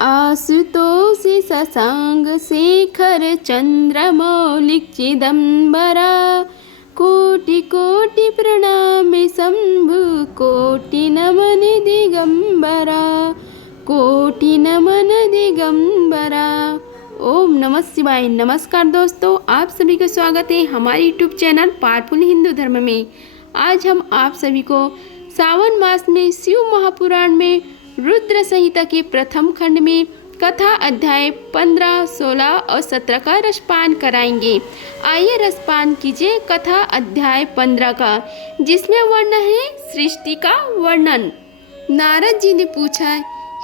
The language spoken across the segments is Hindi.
आशुतोष शशांक शेखर चंद्रमौलिक चिदंबरा कोटि कोटि प्रणामि शंभु कोटि नमन दिगंबरा कोटि नमन दिगंबरा। ओम नमः शिवाय। नमस्कार दोस्तों, आप सभी का स्वागत है हमारे यूट्यूब चैनल पावरफुल हिंदू धर्म में। आज हम आप सभी को सावन मास में शिव महापुराण में रुद्र संहिता के प्रथम खंड में कथा अध्याय 15, 16 और 17 का रसपान कराएंगे। आइए रसपान कीजिए कथा अध्याय 15 का, जिसमें वर्णन है सृष्टि का वर्णन। नारद जी ने पूछा,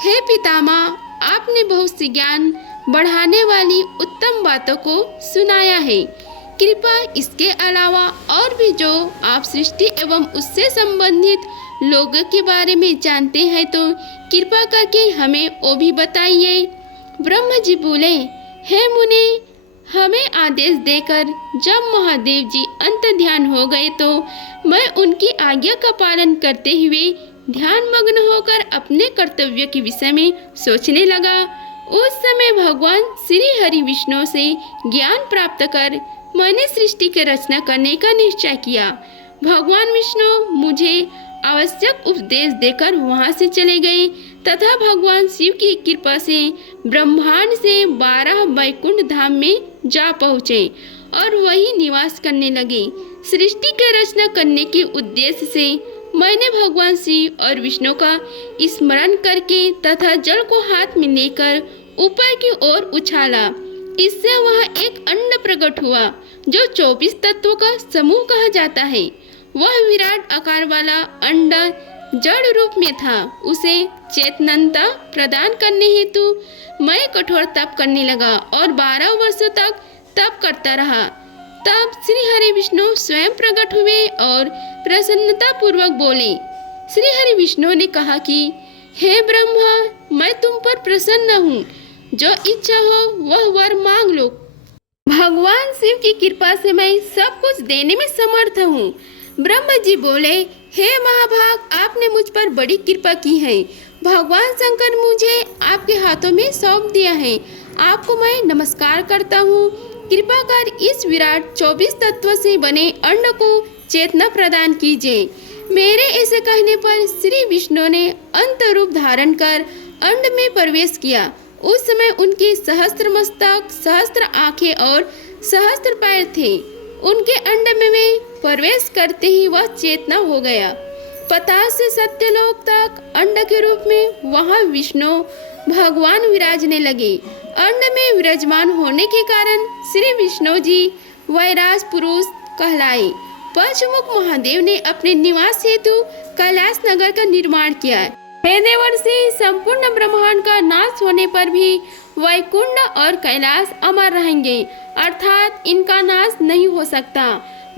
हे पितामह, आपने बहुत सी ज्ञान बढ़ाने वाली उत्तम बातों को सुनाया है। कृपया इसके अलावा और भी जो आप सृष्टि एवं उससे संबंधित लोगों के बारे में जानते हैं तो कृपा करके हमें वो भी बताइए। ब्रह्मा जी बोले, हे मुनि, हमें आदेश देकर जब महादेव जी अंत ध्यान हो गए तो मैं उनकी आज्ञा का पालन करते हुए ध्यान मग्न होकर अपने कर्तव्य के विषय में सोचने लगा। उस समय भगवान श्री हरि विष्णु से ज्ञान प्राप्त कर मैंने सृष्टि की रचना करने का निश्चय किया। भगवान विष्णु मुझे आवश्यक उपदेश देकर वहां से चले गए तथा भगवान शिव की कृपा से ब्रह्मांड से 12 वैकुंठ धाम में जा पहुँचे और वही निवास करने लगे। सृष्टि की रचना करने के उद्देश्य से मैंने भगवान शिव और विष्णु का स्मरण करके तथा जल को हाथ में लेकर ऊपर की ओर उछाला। इससे वह एक अंड प्रकट हुआ जो 24 तत्वों का समूह कहा जाता है। वह विराट आकार वाला अंड जड़ रूप में था। उसे चेतनता प्रदान करने हेतु मैं कठोर तप करने लगा और 12 वर्षों तक तप करता रहा। तब श्री हरि विष्णु स्वयं प्रकट हुए और प्रसन्नता पूर्वक बोले। श्री हरि विष्णु ने कहा कि हे ब्रह्मा, मैं तुम पर प्रसन्न हूँ, जो इच्छा हो वह वर मांग लो। भगवान शिव की कृपा से मैं सब कुछ देने में समर्थ हूँ। ब्रह्मा जी बोले, हे महाभाग, आपने मुझ पर बड़ी कृपा की है। भगवान शंकर मुझे आपके हाथों में सौंप दिया है। आपको मैं नमस्कार करता हूँ। कृपा कर इस विराट 24 तत्व से बने अंड को चेतना प्रदान कीजिए। मेरे ऐसे कहने पर श्री विष्णु ने अंत रूप धारण कर अंड में प्रवेश किया। उस समय उनके सहस्त्र मस्तक, सहस्त्र आंखें और सहस्त्र पैर थे। उनके अंड में प्रवेश करते ही वह चेतना हो गया। पताल से सत्यलोक तक अंड के रूप में वहाँ विष्णु भगवान विराजने लगे। अंड में विराजमान होने के कारण श्री विष्णु जी वैराज पुरुष कहलाए। पंचमुख महादेव ने अपने निवास हेतु कैलाश नगर का निर्माण किया। हे देवर्षि, संपूर्ण ब्रह्मांड का नाश होने पर भी वैकुंठ और कैलाश अमर रहेंगे, अर्थात इनका नाश नहीं हो सकता।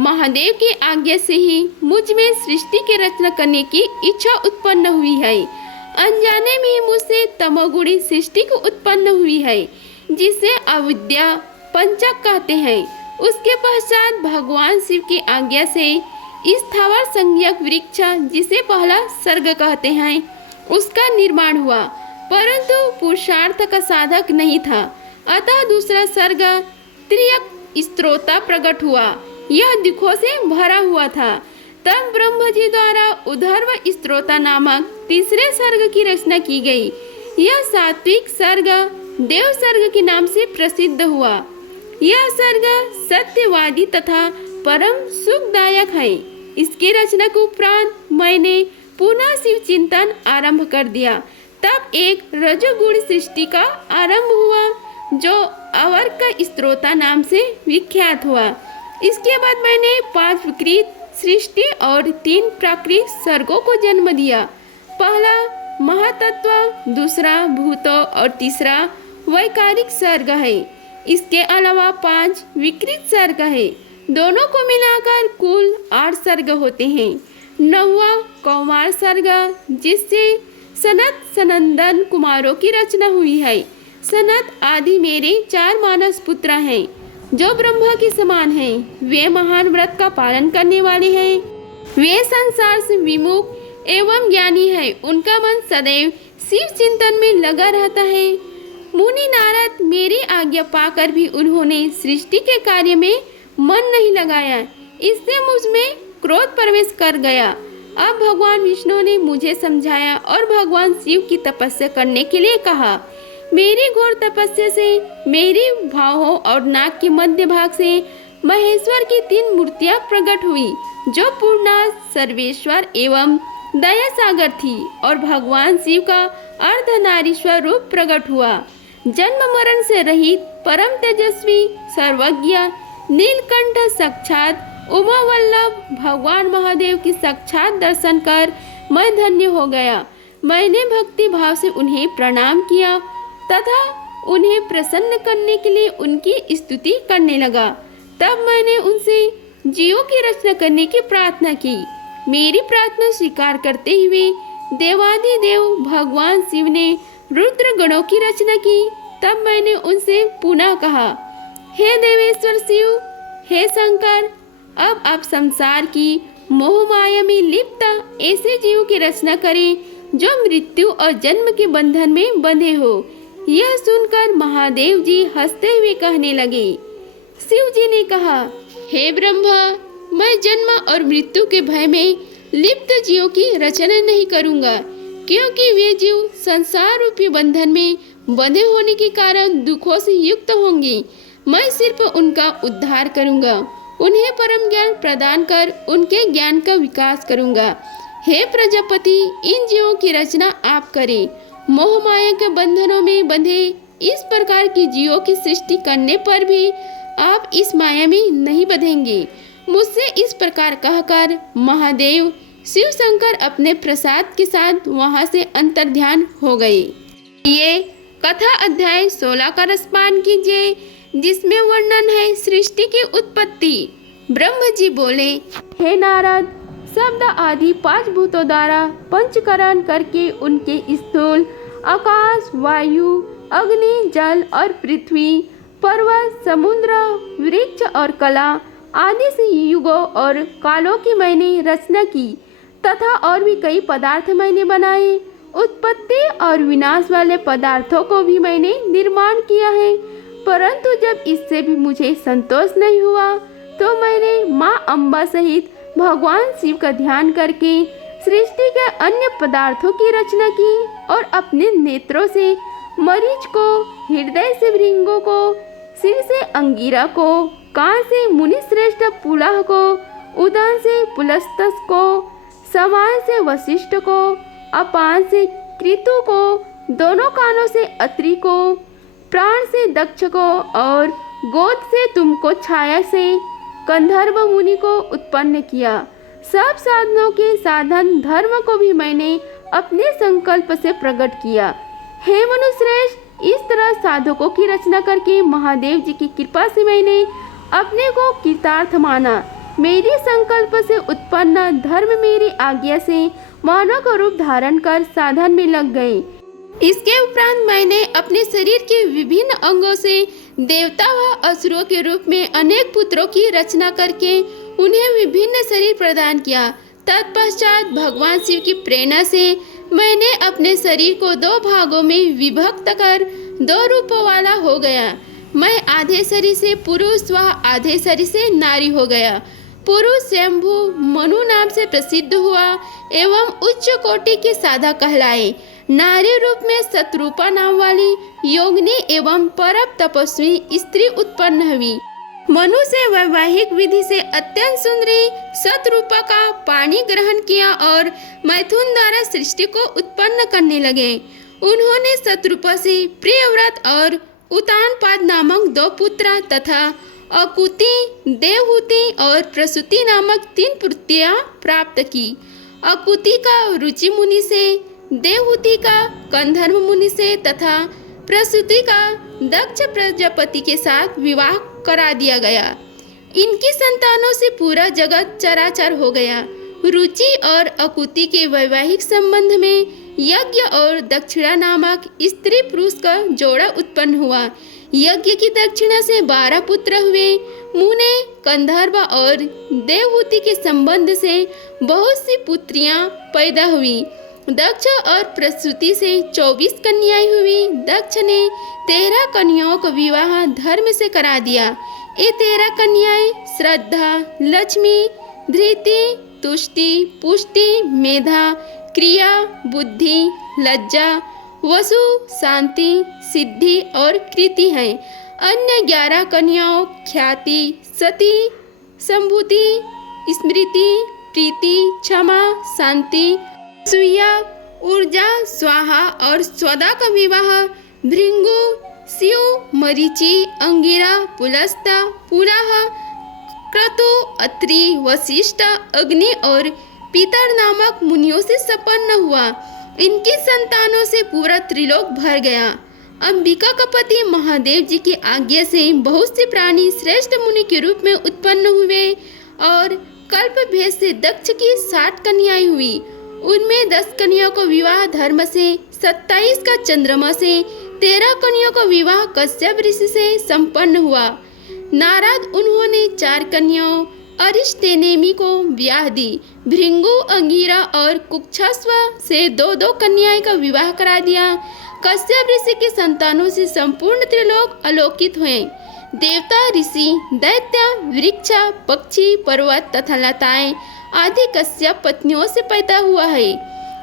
महादेव की आज्ञा से ही मुझ में सृष्टि की रचना करने की इच्छा उत्पन्न हुई है। अनजाने में मुझसे तमोगुणी सृष्टि को उत्पन्न हुई है, जिसे अविद्या पंचक कहते हैं। उसके पश्चात भगवान शिव की आज्ञा से स्थावर संज्ञक वृक्ष, जिसे पहला सर्ग कहते हैं, उसका निर्माण हुआ, परंतु पुरुषार्थ का साधक नहीं था। अतः दूसरा सर्ग त्रियक स्त्रोता प्रकट हुआ। यह दुखों से भरा हुआ था। तब ब्रह्मा जी द्वारा उद्धर्व स्त्रोता नामक तीसरे सर्ग की रचना की गई। यह सात्विक सर्ग देव सर्ग के नाम से प्रसिद्ध हुआ। यह सर्ग सत्यवादी तथा परम सुखदायक है। इसकी रचना के उपरांत मैंने पुनः शिव चिंतन आरंभ कर दिया। तब एक रजोगुण सृष्टि का आरंभ हुआ, जो अवर्क स्त्रोता नाम से विख्यात हुआ। इसके बाद मैंने 5 विकृत सृष्टि और 3 प्राकृत सर्गों को जन्म दिया। पहला महातत्व, दूसरा भूतों और तीसरा वैकारिक सर्ग है। इसके अलावा 5 विकृत सर्ग है। दोनों को मिलाकर कुल 8 सर्ग होते हैं। 9वां कौमार सर्ग, जिससे सनत सनंदन कुमारों की रचना हुई है। सनत आदि मेरे 4 मानस पुत्र हैं, जो ब्रह्मा के समान हैं। वे महान व्रत का पालन करने वाले हैं। वे संसार से विमुख एवं ज्ञानी है। उनका मन सदैव शिव चिंतन में लगा रहता है। मुनि नारद मेरी आज्ञा पाकर भी उन्होंने सृष्टि के कार्य में मन नहीं लगाया, इससे मुझ में क्रोध प्रवेश कर गया। अब भगवान विष्णु ने मुझे समझाया और भगवान शिव की तपस्या करने के लिए कहा। मेरी घोर तपस्या से मेरी भावों और नाक के मध्य भाग से महेश्वर की 3 मूर्तियां प्रकट हुई, जो पूर्णा सर्वेश्वर एवं दया सागर थी, और भगवान शिव का अर्धनारीश्वर रूप प्रकट हुआ। जन्म मरण से रहित परम तेजस्वी सर्वज्ञ नीलकंठ साक्षात उमा वल्लभ भगवान महादेव की साक्षात दर्शन कर मैं धन्य हो गया। मैंने भक्ति भाव से उन्हें प्रणाम किया तथा उन्हें प्रसन्न करने के लिए उनकी स्तुति करने लगा। तब मैंने उनसे जीवों की रचना करने की प्रार्थना की। मेरी प्रार्थना स्वीकार करते हुए देवाधिदेव भगवान शिव ने रुद्र गणों की रचना की। तब मैंने उनसे पुनः कहा, हे देवेश्वर शिव, हे शंकर, अब आप संसार की मोह माया में लिप्त ऐसे जीव की रचना करें जो मृत्यु और जन्म के बंधन में बंधे हो। यह सुनकर महादेव जी हंसते हुए कहने लगे। शिव जी ने कहा, हे ब्रह्मा, मैं जन्म और मृत्यु के भय में लिप्त जीवों की रचना नहीं करूंगा, क्योंकि वे जीव संसार रूपी बंधन में बंधे होने के कारण दुखों से युक्त होंगे। मैं सिर्फ उनका उद्धार करूंगा, उन्हें परम ज्ञान प्रदान कर उनके ज्ञान का विकास करूंगा। हे प्रजापति, इन जीवों की रचना आप करें। मोह माया के बंधनों में बंधे इस प्रकार की जीवों की सृष्टि करने पर भी आप इस माया में नहीं बंधेंगे। मुझसे इस प्रकार कहकर महादेव शिव शंकर अपने प्रसाद के साथ वहां से अंतर्ध्यान हो गए। ये कथा अध्याय 16 का रसपान कीजिए, जिसमें वर्णन है सृष्टि की उत्पत्ति। ब्रह्म जी बोले, हे नारद, शब्द आदि 5 भूतों द्वारा पंचकरण करके उनके स्थूल आकाश, वायु, अग्नि, जल और पृथ्वी, पर्वत, समुद्र, वृक्ष और कला आदि से युगों और कालों की मैंने रचना की तथा और भी कई पदार्थ मैंने बनाए। उत्पत्ति और विनाश वाले पदार्थों को भी मैंने निर्माण किया है, परंतु जब इससे भी मुझे संतोष नहीं हुआ तो मैंने माँ अम्बा सहित भगवान शिव का ध्यान करके सृष्टि के अन्य पदार्थों की रचना की और अपने नेत्रों से मरीच को, हृदय से भृंगों को, सिर से अंगीरा को, कान से मुनि श्रेष्ठ पुलह को, उदर से पुलस्तस को, समान से वशिष्ठ को, अपान से कृतु को, दोनों कानों से अत्रि को, प्राण से दक्ष को और गोद से तुमको छाया से गंधर्व मुनि को उत्पन्न किया। सब साधनों के साधन धर्म को भी मैंने अपने संकल्प से प्रकट किया। हे मनुश्रेष्ठ, इस तरह साधकों की रचना करके महादेव जी की कृपा से मैंने अपने को कृतार्थ माना। मेरी संकल्प से उत्पन्न धर्म मेरी आज्ञा से मानव का रूप धारण कर साधन में लग गए। इसके उपरांत मैंने अपने शरीर के विभिन्न अंगों से देवता व असुरों के रूप में अनेक पुत्रों की रचना करके उन्हें विभिन्न शरीर प्रदान किया। तत्पश्चात भगवान शिव की प्रेरणा से मैंने अपने शरीर को 2 भागों में विभक्त कर 2 रूपों वाला हो गया। मैं आधे शरीर से पुरुष व आधे शरीर से नारी हो गया। पुरुष स्वयंभू मनु नाम से प्रसिद्ध हुआ एवं उच्च कोटि के साधक कहलाए। नारी रूप में शतरूपा नाम वाली योगिनी एवं परम तपस्वी स्त्री उत्पन्न हुई। मनु से वैवाहिक विधि से अत्यंत सुंदरी शतरूपा का पाणी ग्रहण किया और मैथुन द्वारा सृष्टि को उत्पन्न करने लगे। उन्होंने शतरूपा से प्रियव्रत और उतानपाद नामक 2 पुत्र तथा अकुति, देवहूति और प्रसूति नामक 3 पुत्रियां प्राप्त की। अकुति का रुचि मुनि से, देवहूति का गंधर्व मुनि से तथा प्रसूति का दक्ष प्रजापति के साथ विवाह करा दिया गया। इनकी संतानों से पूरा जगत चराचर हो गया। रुचि और अकुति के वैवाहिक संबंध में यज्ञ और दक्षिणा नामक स्त्री पुरुष का जोड़ा उत्पन्न हुआ। यज्ञ की दक्षिणा से 12 पुत्र हुए। मुने, गंधर्व और देवहूति के संबंध से बहुत सी पुत्रियां पैदा हुई। दक्ष और प्रसूति से 24 कन्याएं हुई। दक्ष ने 13 कन्याओं को विवाह धर्म से करा दिया। ये 13 कन्याएं श्रद्धा, लक्ष्मी, धृति, तुष्टि, पुष्टि, मेधा, क्रिया, बुद्धि, लज्जा, वसु, शांति, सिद्धि और कृति हैं। अन्य 11 कन्याओं ख्याति, सती, संभूति, स्मृति, प्रीति, क्षमा, शांति, सूया, ऊर्जा, स्वाहा और स्वदा का विवाह भृंगु, शिव, मरीचि, अंगिरा, पुलस्ता, पुलाह, क्रतु, अत्रि, वशिष्ठ, अग्नि और पितर नामक मुनियों से संपन्न हुआ। इनकी संतानों से पूरा त्रिलोक भर गया। अंबिका का पति महादेव जी की आज्ञा से बहुत से प्राणी श्रेष्ठ मुनि के रूप में उत्पन्न हुए और कल्प भेद से दक्ष की 60 कन्याएं हुई। उनमें 10 कन्याओं को विवाह धर्म से, 27 का चंद्रमा से, 13 कन्याओं का विवाह कश्यप ऋषि से संपन्न हुआ। नारद उन्होंने 4 कन्याओं अरिष्टेनेमी को ब्याह दी। भृंगु, अंगिरा और कुक्षस्व से 2-2 कन्याएं का विवाह करा दिया। कश्यप ऋषि के संतानों से संपूर्ण त्रिलोक आलोकित हुए। देवता, ऋषि, दैत्य, वृक्ष, पक्षी, पर्वत तथा लताएं आदि कश्यप पत्नियों से पैदा हुआ है।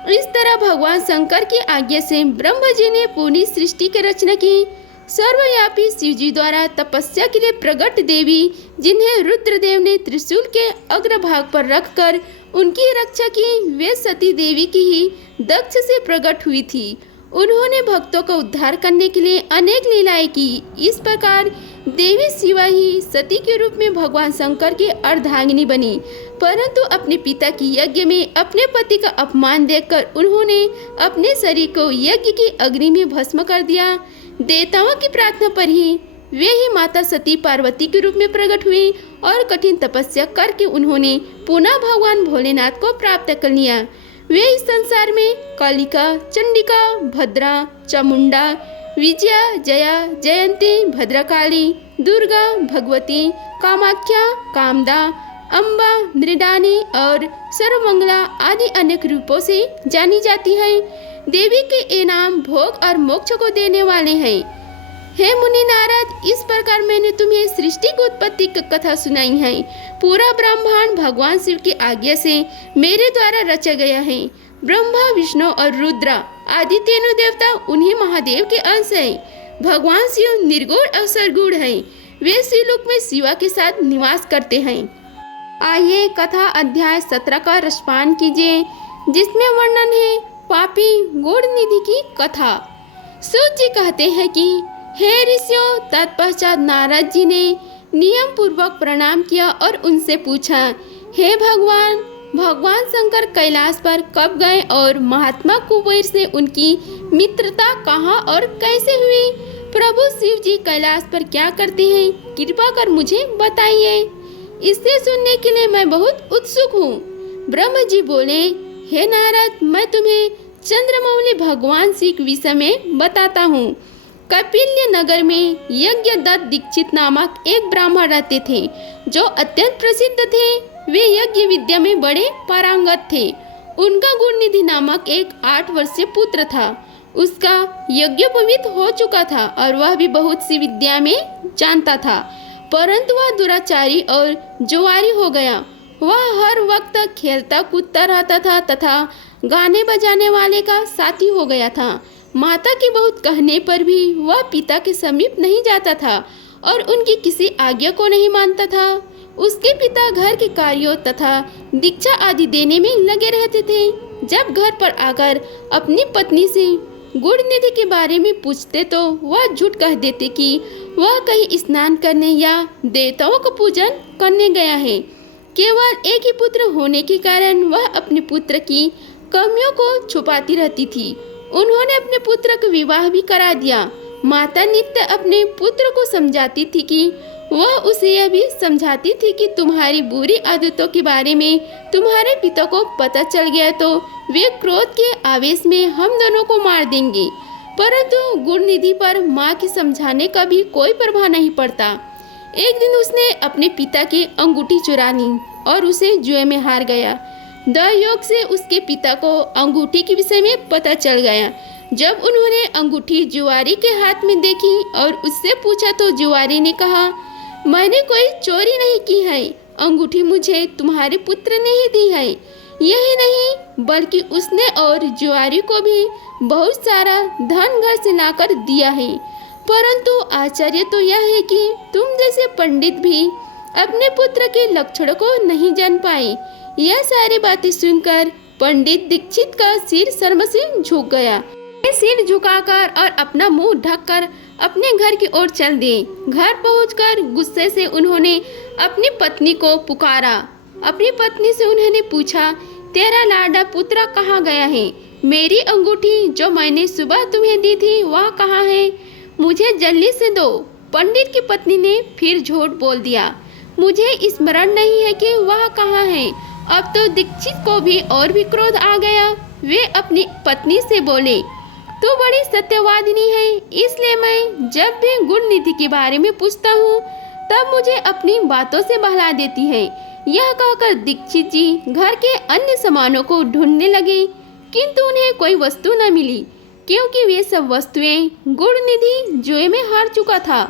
इस तरह भगवान शंकर की आज्ञा से ब्रह्मा जी ने पूरी सृष्टि की रचना की। सर्वव्यापी शिव जी द्वारा तपस्या के लिए प्रकट देवी, जिन्हें रुद्रदेव ने त्रिशूल के अग्रभाग पर रखकर उनकी रक्षा की, वे सती देवी की ही दक्ष से प्रकट हुई थी। उन्होंने भक्तों का उद्धार करने के लिए अनेक लीलाएं की। इस प्रकार देवी शिवा ही सती के रूप में भगवान शंकर की अर्धांगिनी बनी। परंतु अपने पिता की यज्ञ में अपने पति का अपमान देखकर उन्होंने अपने शरीर को यज्ञ की अग्नि में भस्म कर दिया। देवताओं की प्रार्थना पर ही वे ही माता सती पार्वती के रूप में प्रकट हुई और कठिन तपस्या करके उन्होंने पुनः भगवान भोलेनाथ को प्राप्त कर लिया। वे इस संसार में कालिका, चंडिका, भद्रा, चामुंडा, विजया, जया, जयंती, भद्रकाली, दुर्गा, भगवती, कामाख्या, कामदा, अम्बा, मृडानी और सर्वमंगला आदि अनेक रूपों से जानी जाती है। देवी के ये नाम भोग और मोक्ष को देने वाले हैं। हे मुनि नारद, इस प्रकार मैंने तुम्हें सृष्टि की उत्पत्ति की कथा सुनाई है। पूरा ब्रह्मांड भगवान शिव की आज्ञा से मेरे द्वारा रचा गया है। ब्रह्मा, विष्णु और रुद्र आदि तीनों देवता उन्हीं महादेव के अंश हैं। भगवान शिव निर्गुण और सरगुण हैं। वे शिवलोक में शिवा के साथ निवास करते हैं। आइए कथा अध्याय 17 का रसपान कीजिए, जिसमें वर्णन है पापी गुण निधि की कथा। सूत जी कहते हैं कि हे ऋषियों, तत्पश्चात नारद जी ने नियम पूर्वक प्रणाम किया और उनसे पूछा, हे भगवान शंकर कैलाश पर कब गए और महात्मा कुबेर से उनकी मित्रता कहाँ और कैसे हुई? प्रभु शिव जी कैलाश पर क्या करते हैं, कृपा कर मुझे बताइए। इसे सुनने के लिए मैं बहुत उत्सुक हूँ। ब्रह्मा जी बोले, हे नारद, मैं तुम्हें चंद्रमौली भगवान शिव के विषय में बताता हूँ। कपिल्य नगर में यज्ञदत्त दीक्षित नामक एक ब्राह्मण रहते थे, जो अत्यंत प्रसिद्ध थे। वे यज्ञ विद्या में बड़े पारंगत थे। उनका गुणनिधि नामक एक 8 वर्षीय पुत्र था। उसका यज्ञोपवीत हो चुका था और वह भी बहुत सी विद्या में जानता था, परंतु वह दुराचारी और जुआरी हो गया। वह हर वक्त खेलता कूदता रहता था तथा गाने बजाने वाले का साथी हो गया था। माता के बहुत कहने पर भी वह पिता के समीप नहीं जाता था और उनकी किसी आज्ञा को नहीं मानता था। उसके पिता घर के कार्यों तथा दीक्षा आदि देने में लगे रहते थे। जब घर पर आकर अपनी पत्नी से गुणनिधि के बारे में पूछते तो वह झूठ कह देते कि वह कहीं स्नान करने या देवताओं का पूजन करने गया है। केवल एक ही पुत्र होने के कारण वह अपने पुत्र की कमियों को छुपाती रहती थी। उन्होंने अपने पुत्र का विवाह भी करा दिया। माता नित्य अपने पुत्र को समझाती थी कि वह उसे यह भी समझाती थी कि तुम्हारी बुरी आदतों के बारे में तुम्हारे पिता को पता चल गया तो वे क्रोध के आवेश में हम दोनों को मार देंगे। परंतु गुणनिधि पर माँ के समझाने का भी कोई प्रभाव नहीं पड़ता। एक दिन उसने अपने पिता की अंगूठी चुरा ली और उसे जुए में हार गया। योग से उसके पिता को अंगूठी के विषय में पता चल गया। जब उन्होंने अंगूठी जुआरी के हाथ में देखी और उससे पूछा तो जुआरी ने कहा, मैंने कोई चोरी नहीं की है, अंगूठी मुझे तुम्हारे पुत्र ने ही दी है। यही नहीं बल्कि उसने और जुआरी को भी बहुत सारा धन घर से लाकर दिया है। परंतु आश्चर्य तो यह है कि तुम जैसे पंडित भी अपने पुत्र के लक्षण को नहीं जान पाए। यह सारी बातें सुनकर पंडित दीक्षित का सिर शर्म से झुक गया। वे सिर झुकाकर और अपना मुंह ढककर अपने घर की ओर चल दिए। घर पहुंचकर गुस्से से उन्होंने अपनी पत्नी को पुकारा। अपनी पत्नी से उन्होंने पूछा, तेरा लाडला पुत्र कहाँ गया है? मेरी अंगूठी जो मैंने सुबह तुम्हें दी थी वह कहाँ है? मुझे जल्दी से दो। पंडित की पत्नी ने फिर झूठ बोल दिया, मुझे स्मरण नहीं है कि वह कहाँ है। अब तो दीक्षित को भी और भी क्रोध आ गया। वे अपनी पत्नी से बोले, तू बड़ी सत्यवादिनी है, इसलिए मैं जब भी गुण नीति के बारे में पूछता हूँ तब मुझे अपनी बातों से बहला देती है। यह कहकर दीक्षित जी घर के अन्य सामानों को ढूंढने लगे, किंतु उन्हें कोई वस्तु न मिली, क्योंकि वे सब वस्तुएं गुण निधि जुए में हार चुका था।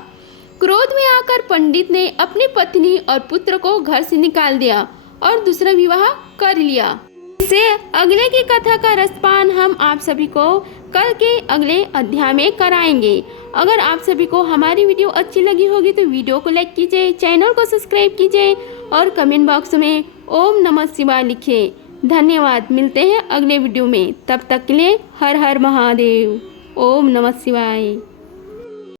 क्रोध में आकर पंडित ने अपनी पत्नी और पुत्र को घर से निकाल दिया और दूसरा विवाह कर लिया। इससे अगले की कथा का रसपान हम आप सभी को कल के अगले अध्याय में कराएंगे। अगर आप सभी को हमारी वीडियो अच्छी लगी होगी तो वीडियो को लाइक कीजिए, चैनल को सब्सक्राइब कीजिए और कमेंट बॉक्स में ओम नमः शिवाय लिखिए। धन्यवाद। मिलते हैं अगले वीडियो में, तब तक के लिए हर हर महादेव। ओम नमः शिवाय।